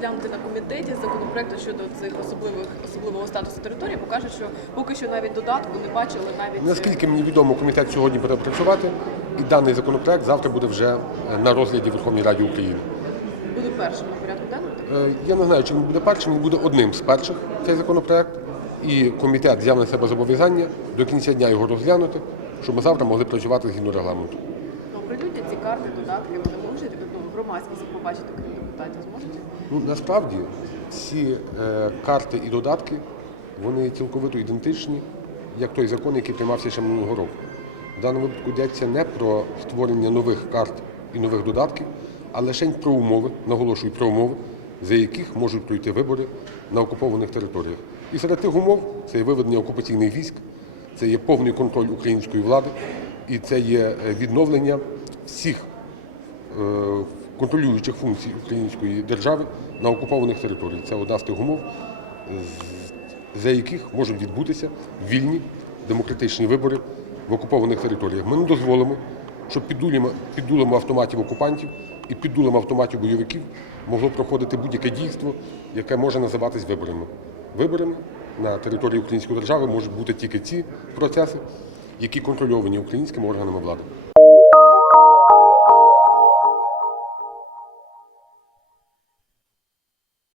розглянути на комітеті законопроекту щодо цих особливих особливого статусу території, бо кажуть, що поки що навіть додатку не бачили навіть Наскільки мені відомо, комітет сьогодні буде працювати, і даний законопроект завтра буде вже е, на розгляді Верховній Раді України. буде першим на порядку денному. Е, Я не знаю, чи він буде першим, він буде одним з перших цей законопроект. І комітет взяв на себе зобов'язання до кінця дня його розглянути, щоб ми завтра могли працювати згідно регламенту. Прилюдять ці карти, додатки, вони можуть ну, громадськість побачити, крім депутатів, зможете? Ну, насправді всі е, карти і додатки вони цілковито ідентичні, як той закон, який приймався ще минулого року. В даному випадку йдеться не про створення нових карт і нових додатків, а лише про умови, наголошую про умови, за яких можуть пройти вибори на окупованих територіях. І серед тих умов це є виведення окупаційних військ, це є повний контроль української влади, і це є е, відновлення всіх е, контролюючих функцій української держави на окупованих територіях. Це одна з тих умов, за яких можуть відбутися вільні демократичні вибори в окупованих територіях. Ми не дозволимо, щоб під дулем автоматів окупантів і під дулем автоматів бойовиків могло проходити будь-яке дійство, яке може називатись виборами. Виборами на території української держави можуть бути тільки ці процеси, які контрольовані українськими органами влади.